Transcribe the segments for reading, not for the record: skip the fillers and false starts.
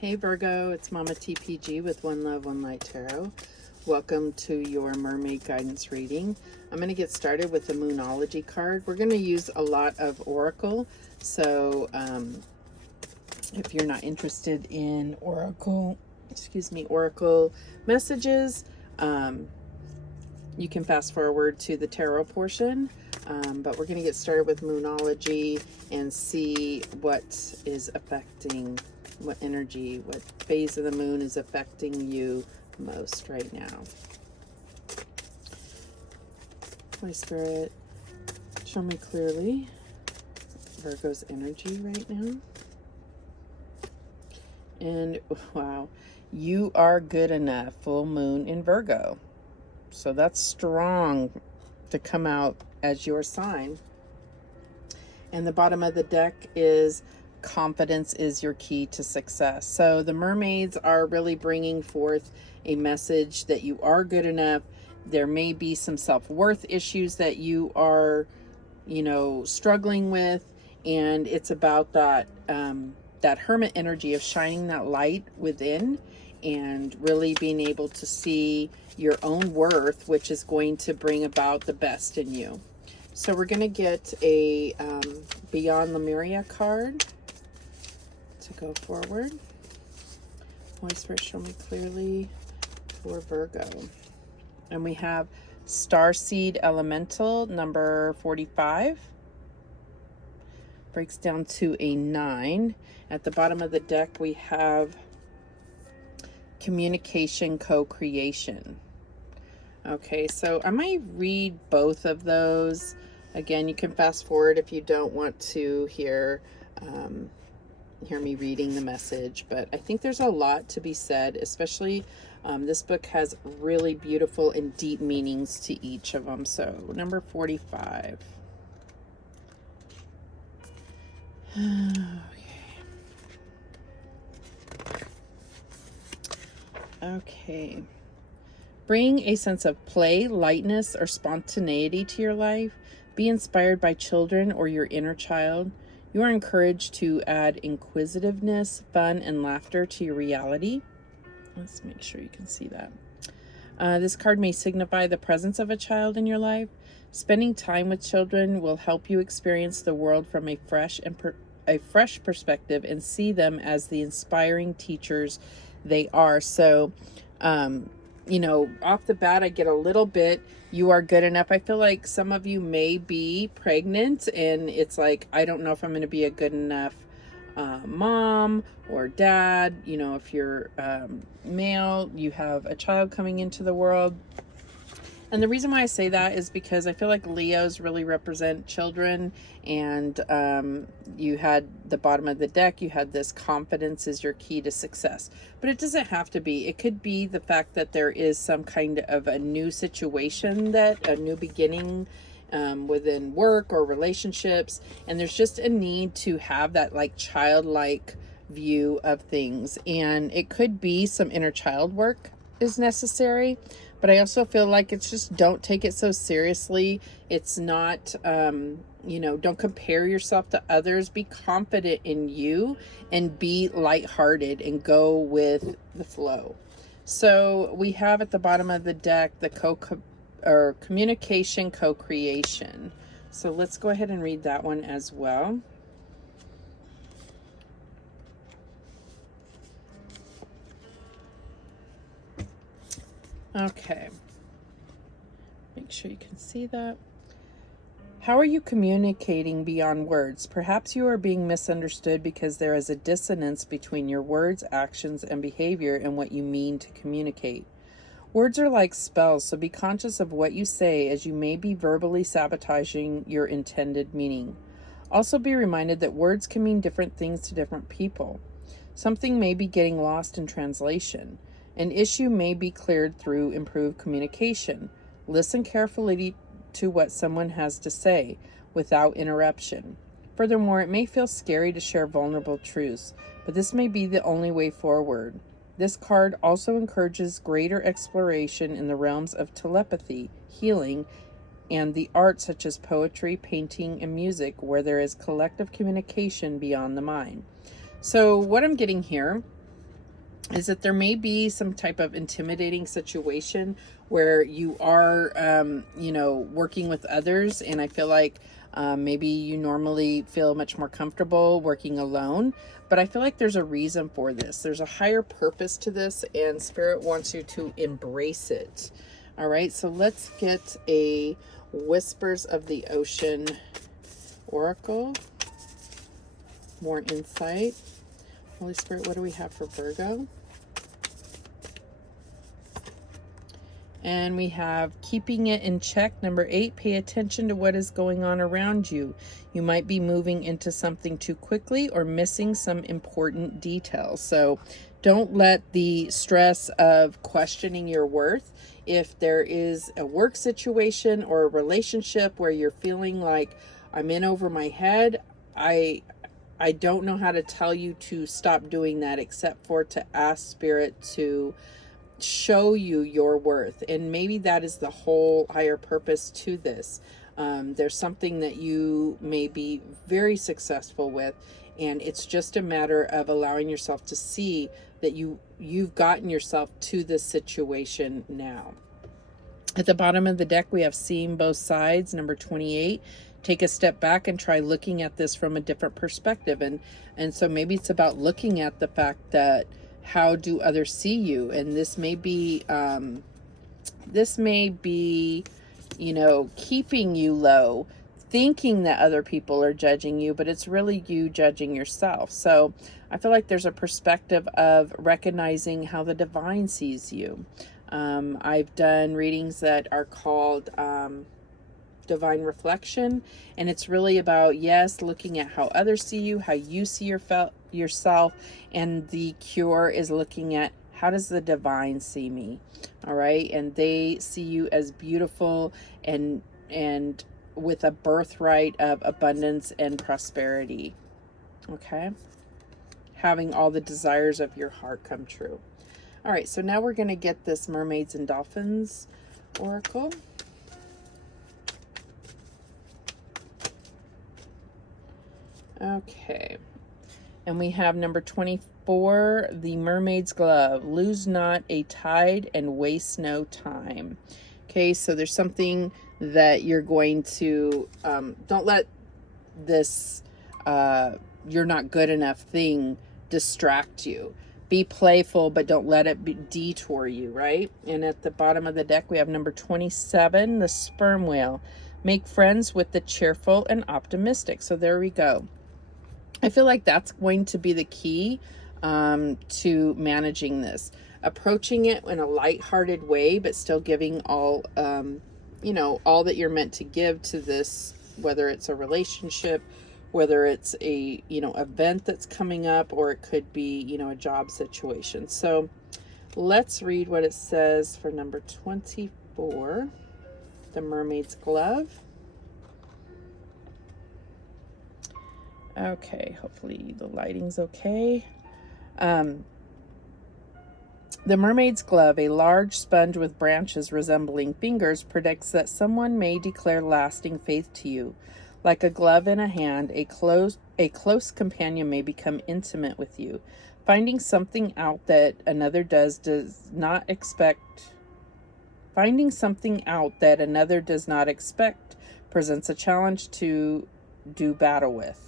Hey Virgo, it's Mama TPG with One Love, One Light Tarot. Welcome to your mermaid guidance reading. I'm going to get started with the Moonology card. We're going to use a lot of Oracle, so if you're not interested in Oracle messages, you can fast forward to the tarot portion. But we're going to get started with Moonology and see what is affecting, what energy, what phase of the moon is affecting you most right now. Holy Spirit, show me clearly Virgo's energy right now. And wow, you are good enough. Full moon in Virgo. So that's strong to come out as your sign. And the bottom of the deck is confidence is your key to success. So the mermaids are really bringing forth a message that you are good enough. There may be some self-worth issues that you are, struggling with. And it's about that, that hermit energy of shining that light within and really being able to see your own worth, which is going to bring about the best in you. So we're going to get a Beyond Lumeria card to go forward. Holy Spirit, show me clearly for Virgo. And we have Starseed Elemental number 45. Breaks down to a 9. At the bottom of the deck, we have Communication Co-Creation. Okay, so I might read both of those. Again, you can fast forward if you don't want to hear me reading the message, but I think there's a lot to be said, especially this book has really beautiful and deep meanings to each of them. So number 45. Okay. Bring a sense of play, lightness, or spontaneity to your life. Be inspired by children or your inner child. You are encouraged to add inquisitiveness, fun, and laughter to your reality. Let's make sure you can see that. This card may signify the presence of a child in your life. Spending time with children will help you experience the world from a fresh perspective and see them as the inspiring teachers they are. So, off the bat, I get a little bit, you are good enough. I feel like some of you may be pregnant and it's like, I don't know if I'm going to be a good enough mom or dad. If you're male, you have a child coming into the world. And the reason why I say that is because I feel like Leos really represent children, and you had the bottom of the deck, you had this confidence is your key to success. But it doesn't have to be. It could be the fact that there is some kind of a new situation, that a new beginning within work or relationships, and there's just a need to have that like childlike view of things. And it could be some inner child work is necessary. But I also feel like it's just, don't take it so seriously. It's not, don't compare yourself to others. Be confident in you and be lighthearted and go with the flow. So we have at the bottom of the deck the communication co-creation. So let's go ahead and read that one as well. Okay, make sure you can see that. How are you communicating beyond words? Perhaps you are being misunderstood because there is a dissonance between your words, actions, and behavior and what you mean to communicate. Words are like spells, so be conscious of what you say, as you may be verbally sabotaging your intended meaning. Also be reminded that words can mean different things to different people. Something may be getting lost in translation. An issue may be cleared through improved communication. Listen carefully to what someone has to say without interruption. Furthermore, it may feel scary to share vulnerable truths, but this may be the only way forward. This card also encourages greater exploration in the realms of telepathy, healing, and the arts such as poetry, painting, and music, where there is collective communication beyond the mind. So what I'm getting here is that there may be some type of intimidating situation where you are, working with others. And I feel like maybe you normally feel much more comfortable working alone. But I feel like there's a reason for this. There's a higher purpose to this, and Spirit wants you to embrace it. All right, so let's get a Whispers of the Ocean Oracle. More insight. Holy Spirit, what do we have for Virgo? And we have keeping it in check. Number 8, pay attention to what is going on around you. You might be moving into something too quickly or missing some important details. So don't let the stress of questioning your worth, if there is a work situation or a relationship where you're feeling like I'm in over my head, I don't know how to tell you to stop doing that, except for to ask Spirit to show you your worth. And maybe that is the whole higher purpose to this. There's something that you may be very successful with, and it's just a matter of allowing yourself to see that you've gotten yourself to this situation now. At the bottom of the deck, we have seeing both sides, number 28. Take a step back and try looking at this from a different perspective. And so maybe it's about looking at the fact that, how do others see you? And this may be keeping you low, thinking that other people are judging you, but it's really you judging yourself. So I feel like there's a perspective of recognizing how the divine sees you. I've done readings that are called divine reflection, and it's really about, yes, looking at how others see you, how you see yourself, and the cure is looking at, how does the divine see me? All right, and they see you as beautiful and with a birthright of abundance and prosperity. Okay, having all the desires of your heart come true. All right, so now we're going to get this Mermaids and Dolphins Oracle. Okay, and we have number 24, the Mermaid's Glove. Lose not a tide and waste no time. Okay, so there's something that you're going to, don't let this you're not good enough thing distract you. Be playful, but don't let it detour you, right? And at the bottom of the deck, we have number 27, the Sperm Whale. Make friends with the cheerful and optimistic. So there we go. I feel like that's going to be the key to managing this. Approaching it in a lighthearted way, but still giving all, all that you're meant to give to this, whether it's a relationship, whether it's a, event that's coming up, or it could be, a job situation. So let's read what it says for number 24, the Mermaid's Glove. Okay, hopefully the lighting's okay. The Mermaid's Glove, a large sponge with branches resembling fingers, predicts that someone may declare lasting faith to you. Like a glove in a hand, a close companion may become intimate with you. Finding something out that another does not expect presents a challenge to do battle with.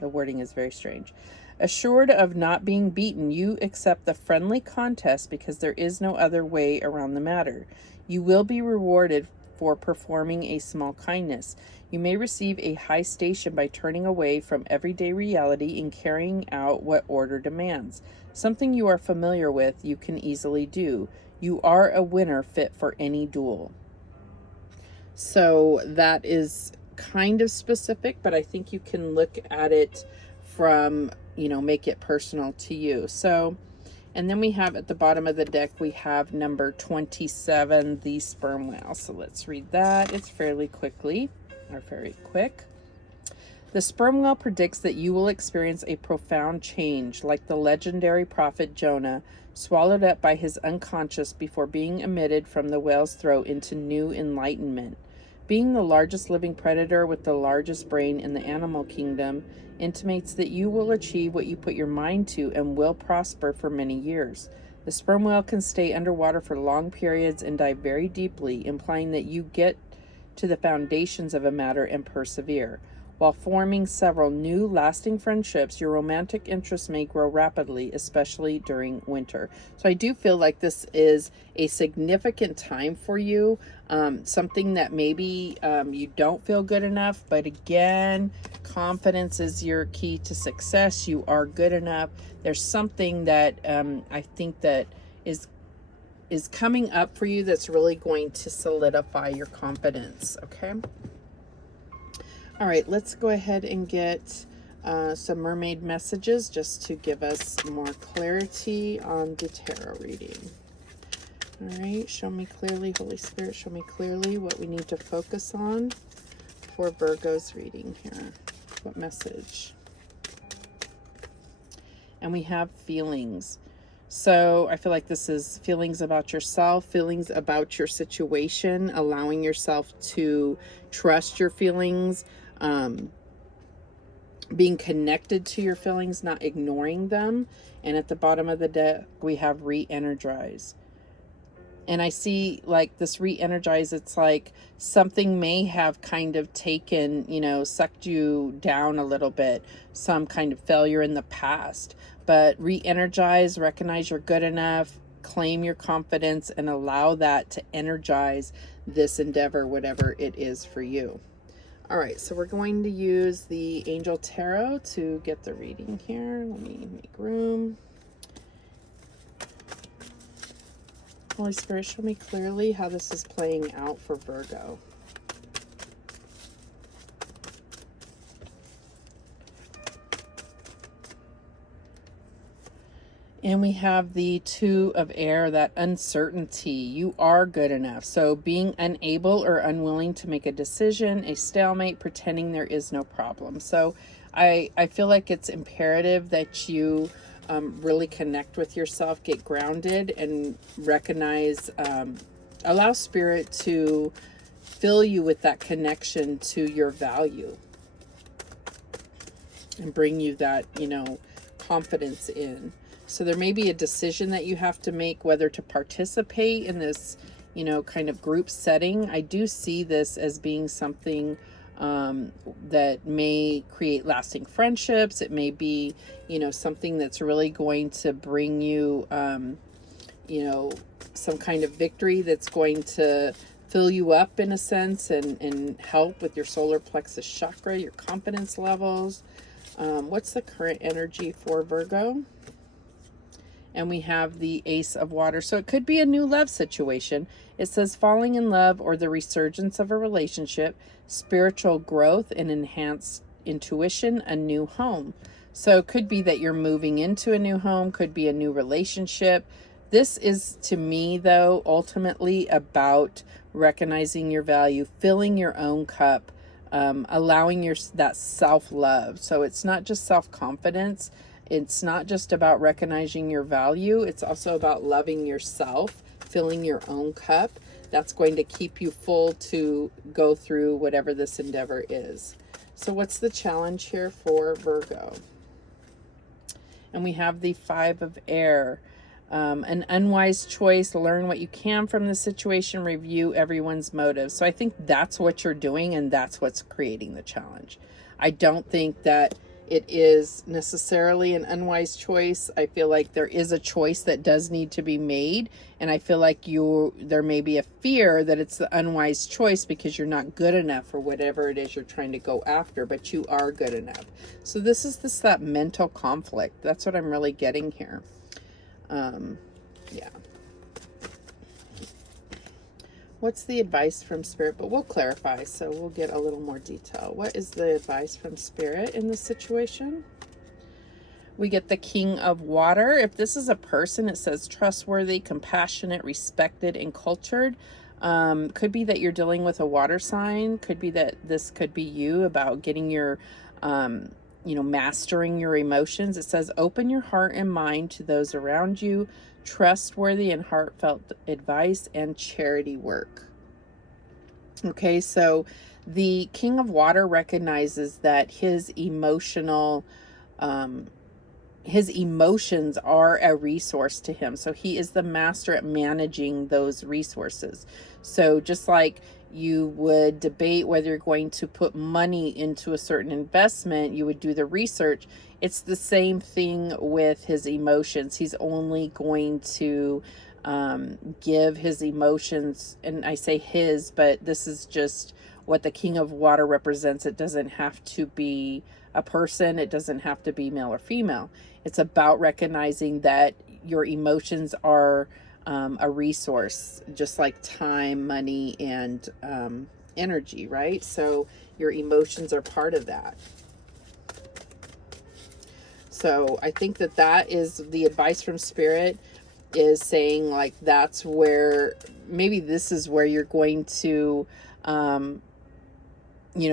The wording is very strange. Assured of not being beaten, you accept the friendly contest because there is no other way around the matter. You will be rewarded for performing a small kindness. You may receive a high station by turning away from everyday reality and carrying out what order demands. Something you are familiar with, you can easily do. You are a winner fit for any duel. So that is kind of specific, but I think you can look at it from, make it personal to you. So, and then we have at the bottom of the deck, we have number 27, the Sperm Whale. So let's read that. It's very quick. The Sperm Whale predicts that you will experience a profound change, like the legendary prophet Jonah, swallowed up by his unconscious before being emitted from the whale's throat into new enlightenment. Being the largest living predator with the largest brain in the animal kingdom intimates that you will achieve what you put your mind to and will prosper for many years. The sperm whale can stay underwater for long periods and dive very deeply, implying that you get to the foundations of a matter and persevere. While forming several new lasting friendships, your romantic interests may grow rapidly, especially during winter. So I do feel like this is a significant time for you, something that maybe you don't feel good enough, but again, confidence is your key to success. You are good enough. There's something that I think that is coming up for you that's really going to solidify your confidence, okay? All right, let's go ahead and get some mermaid messages just to give us more clarity on the tarot reading. All right, show me clearly, Holy Spirit, show me clearly what we need to focus on for Virgo's reading here. What message? And we have feelings. So I feel like this is feelings about yourself, feelings about your situation, allowing yourself to trust your feelings, being connected to your feelings, not ignoring them. And at the bottom of the deck, we have re-energize. And I see like this re-energize, it's like something may have kind of taken, you know, sucked you down a little bit, some kind of failure in the past. But re-energize, recognize you're good enough, claim your confidence, and allow that to energize this endeavor, whatever it is for you. All right, so we're going to use the Angel Tarot to get the reading here. Let me make room. Holy Spirit, show me clearly how this is playing out for Virgo. And we have the Two of Air, that uncertainty. You are good enough. So being unable or unwilling to make a decision, a stalemate, pretending there is no problem. So I feel like it's imperative that you really connect with yourself, get grounded, and recognize, allow Spirit to fill you with that connection to your value and bring you that, you know, confidence in. So there may be a decision that you have to make, whether to participate in this, you know, kind of group setting. I do see this as being something that may create lasting friendships. It may be, you know, something that's really going to bring you, you know, some kind of victory that's going to fill you up in a sense and help with your solar plexus chakra, your confidence levels. What's the current energy for Virgo? And we have the Ace of Water. So it could be a new love situation. It says falling in love or the resurgence of a relationship, spiritual growth and enhanced intuition, a new home. So it could be that you're moving into a new home, could be a new relationship. This is, to me, though, ultimately about recognizing your value, filling your own cup, allowing that self-love. So it's not just self-confidence. It's not just about recognizing your value. It's also about loving yourself, filling your own cup. That's going to keep you full to go through whatever this endeavor is. So what's the challenge here for Virgo? And we have the Five of Air. An unwise choice, learn what you can from the situation, review everyone's motives. So I think that's what you're doing, and that's what's creating the challenge. I don't think that it is necessarily an unwise choice. I feel like there is a choice that does need to be made, and I feel like there may be a fear that it's the unwise choice because you're not good enough for whatever it is you're trying to go after, but you are good enough. So this is that mental conflict. That's what I'm really getting here. Yeah. What's the advice from Spirit? But we'll clarify, so we'll get a little more detail. What is the advice from Spirit in this situation? We get the King of Water. If this is a person, it says trustworthy, compassionate, respected, and cultured. Could be that you're dealing with a water sign. Could be that this could be you, about getting your, you know, mastering your emotions. It says open your heart and mind to those around you, trustworthy and heartfelt advice, and charity work. Okay, so the King of Water recognizes that his emotions are a resource to him. So he is the master at managing those resources. So just like you would debate whether you're going to put money into a certain investment, you would do the research. It's the same thing with his emotions. He's only going to give his emotions, and I say his, but this is just what the King of Water represents. It doesn't have to be a person. It doesn't have to be male or female. It's about recognizing that your emotions are a resource, just like time, money, and energy, right? So your emotions are part of that. So I think that that is the advice from Spirit, is saying like that's where, maybe this is where you're going to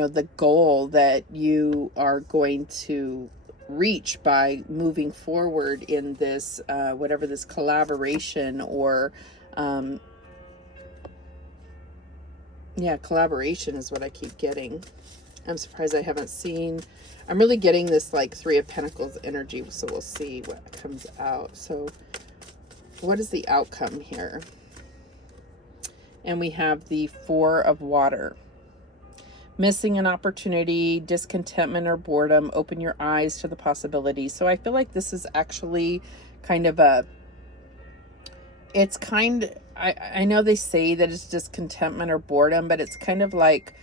the goal that you are going to reach by moving forward in this whatever this collaboration or collaboration is what I keep getting. I'm surprised I haven't seen. I'm really getting this like Three of Pentacles energy, so we'll see what comes out. So what is the outcome here? And we have the Four of Water. Missing an opportunity, discontentment, or boredom. Open your eyes to the possibilities. So I feel like this is actually kind of I know they say that it's discontentment or boredom, but it's kind of like,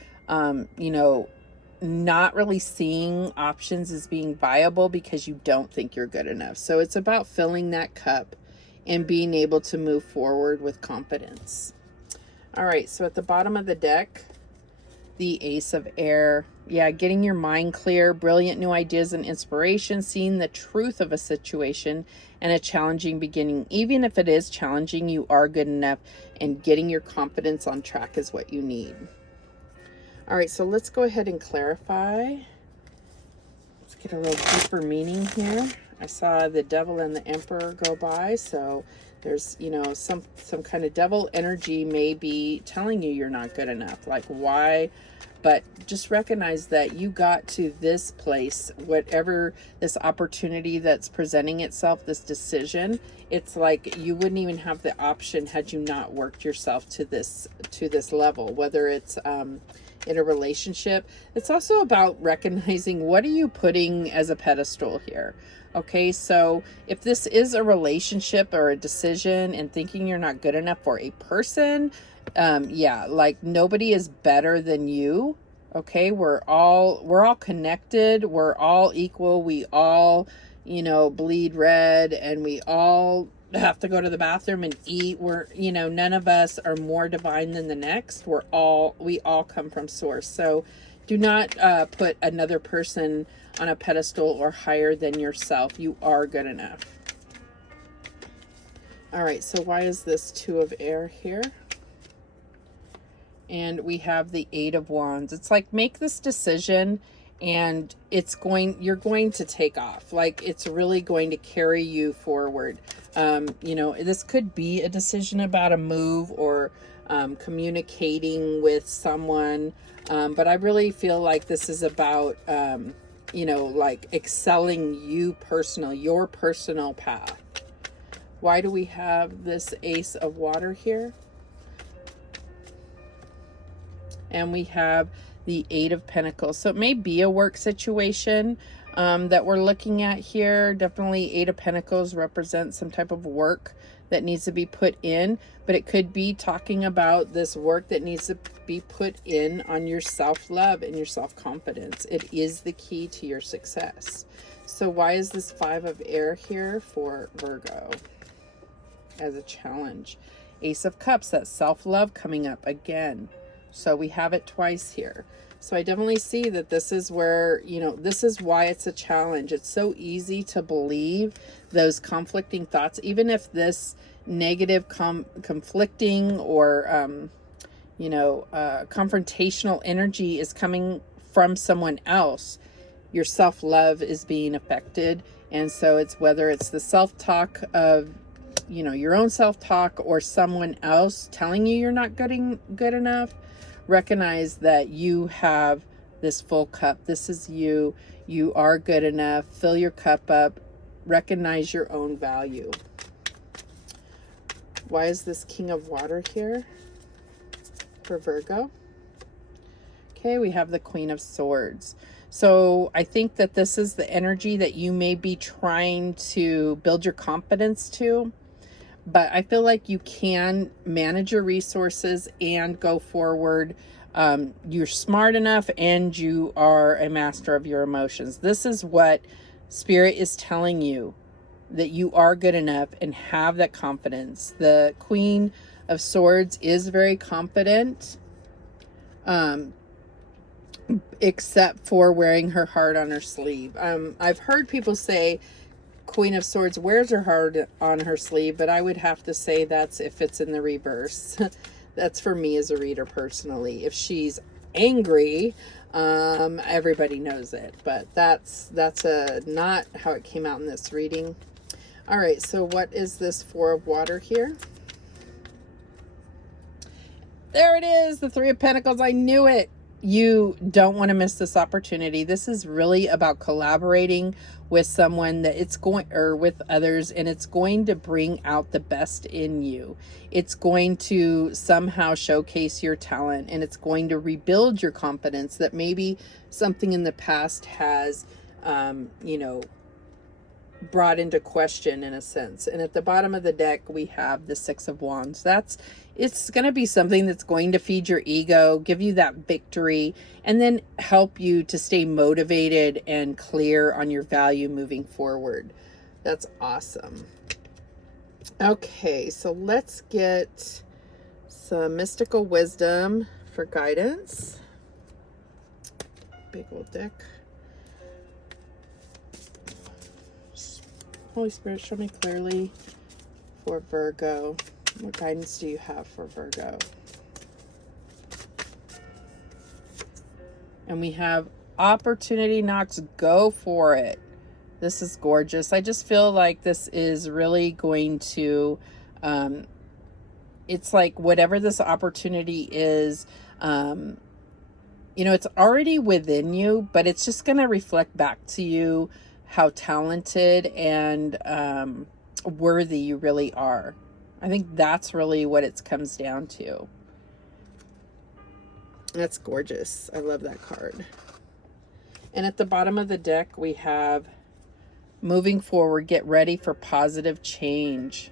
not really seeing options as being viable because you don't think you're good enough. So it's about filling that cup and being able to move forward with confidence. All right, so at the bottom of the deck, the Ace of Air. Yeah, getting your mind clear, brilliant new ideas and inspiration, seeing the truth of a situation, and a challenging beginning. Even if it is challenging, you are good enough, and getting your confidence on track is what you need. All right, so let's go ahead and clarify. Let's get a little deeper meaning here. I saw the Devil and the Emperor go by, so there's, some kind of devil energy may be telling you you're not good enough. Like, why? But just recognize that you got to this place, whatever this opportunity that's presenting itself, this decision, it's like you wouldn't even have the option had you not worked yourself to this level, whether it's in a relationship. It's also about recognizing, what are you putting as a pedestal here? Okay, so if this is a relationship or a decision and thinking you're not good enough for a person, like nobody is better than you. Okay, we're all connected. We're all equal. We all, bleed red, and we all have to go to the bathroom and eat. We're, none of us are more divine than the next. We all come from source. So do not put another person on a pedestal or higher than yourself. You are good enough. All right, so why is this Two of Air here? And we have the Eight of Wands. It's like, make this decision and you're going to take off. Like, it's really going to carry you forward. This could be a decision about a move or communicating with someone. But I really feel like this is about, like excelling your personal path. Why do we have this Ace of Water here? And we have the Eight of Pentacles. So it may be a work situation that we're looking at here. Definitely Eight of Pentacles represents some type of work that needs to be put in, but it could be talking about this work that needs to be put in on your self-love and your self-confidence. It is the key to your success. So why is this Five of Air here for Virgo as a challenge? Ace of Cups, that self-love coming up again. So we have it twice here. So I definitely see that this is where, this is why it's a challenge. It's so easy to believe those conflicting thoughts, even if this negative conflicting or, confrontational energy is coming from someone else. Your self-love is being affected. And so it's whether it's the self-talk of, your own self-talk or someone else telling you you're not good enough, recognize that you have this full cup. This is you. You are good enough. Fill your cup up. Recognize your own value. Why is this King of Water here for Virgo? Okay, we have the Queen of Swords. So I think that this is the energy that you may be trying to build your confidence to. But I feel like you can manage your resources and go forward. You're smart enough and you are a master of your emotions. This is what Spirit is telling you, that you are good enough and have that confidence. The Queen of Swords is very confident, except for wearing her heart on her sleeve. I've heard people say Queen of Swords wears her heart on her sleeve, but I would have to say that's if it's in the reverse. That's for me as a reader personally. If she's angry, everybody knows it, but that's not how it came out in this reading. All right, so what is this Four of Water here? There it is, the Three of Pentacles. I knew it. You don't want to miss this opportunity. This is really about collaborating with someone that it's going, or with others, and it's going to bring out the best in you. It's going to somehow showcase your talent, and it's going to rebuild your confidence that maybe something in the past has, you know, brought into question in a sense. And at the bottom of the deck, we have the Six of Wands. It's going to be something that's going to feed your ego, give you that victory, and then help you to stay motivated and clear on your value moving forward. That's awesome. Okay, so let's get some mystical wisdom for guidance. Big old deck. Holy Spirit, show me clearly for Virgo. What guidance do you have for Virgo? And we have opportunity knocks. Go for it. This is gorgeous. I just feel like this is really going to, it's like whatever this opportunity is, you know, it's already within you, but it's just going to reflect back to you how talented and worthy you really are. I think that's really what it comes down to. That's gorgeous. I love that card. And at the bottom of the deck, we have moving forward, get ready for positive change.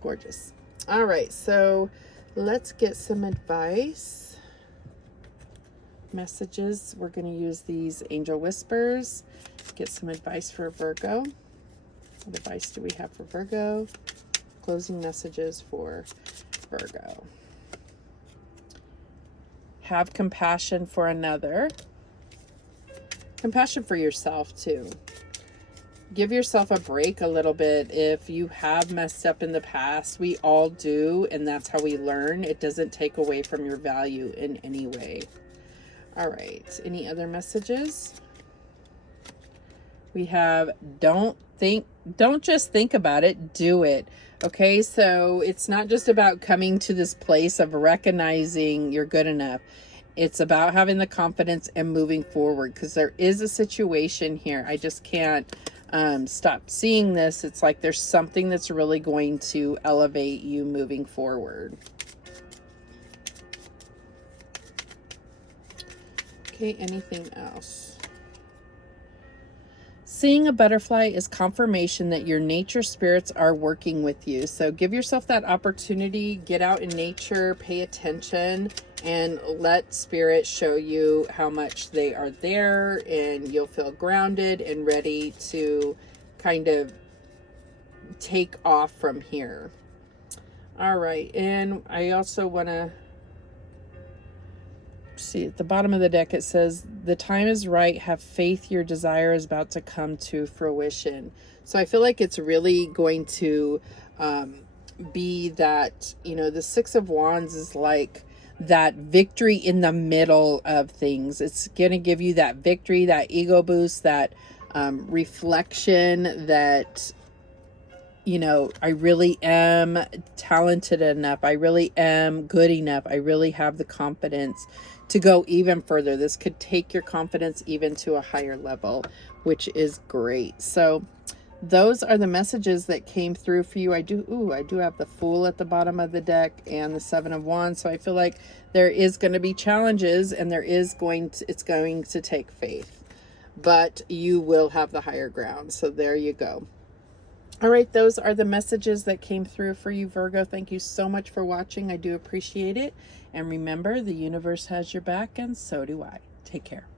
Gorgeous. All right, so let's get some advice. Messages. We're going to use these angel whispers. Get some advice for Virgo. What advice do we have for Virgo? Closing messages for Virgo. Have compassion for another. Compassion for yourself too. Give yourself a break a little bit. If you have messed up in the past, we all do, and that's how we learn. It doesn't take away from your value in any way. All right, any other messages? We have don't just think about it, do it. Okay, so it's not just about coming to this place of recognizing you're good enough. It's about having the confidence and moving forward, because there is a situation here. I just can't stop seeing this. It's like there's something that's really going to elevate you moving forward. Okay, anything else? Seeing a butterfly is confirmation that your nature spirits are working with you. So give yourself that opportunity, get out in nature, pay attention, and let spirit show you how much they are there, and you'll feel grounded and ready to kind of take off from here. All right, and I also want to see at the bottom of the deck, it says the time is right, have faith, your desire is about to come to fruition. So I feel like it's really going to be that, you know, the Six of Wands is like that victory in the middle of things. It's going to give you that victory, that ego boost, that reflection, that you know, I really am talented enough. I really am good enough. I really have the confidence to go even further. This could take your confidence even to a higher level, which is great. So those are the messages that came through for you. I do have the Fool at the bottom of the deck and the Seven of Wands. So I feel like there is going to be challenges, and it's going to take faith, but you will have the higher ground. So there you go. All right, those are the messages that came through for you, Virgo. Thank you so much for watching. I do appreciate it. And remember, the universe has your back, and so do I. Take care.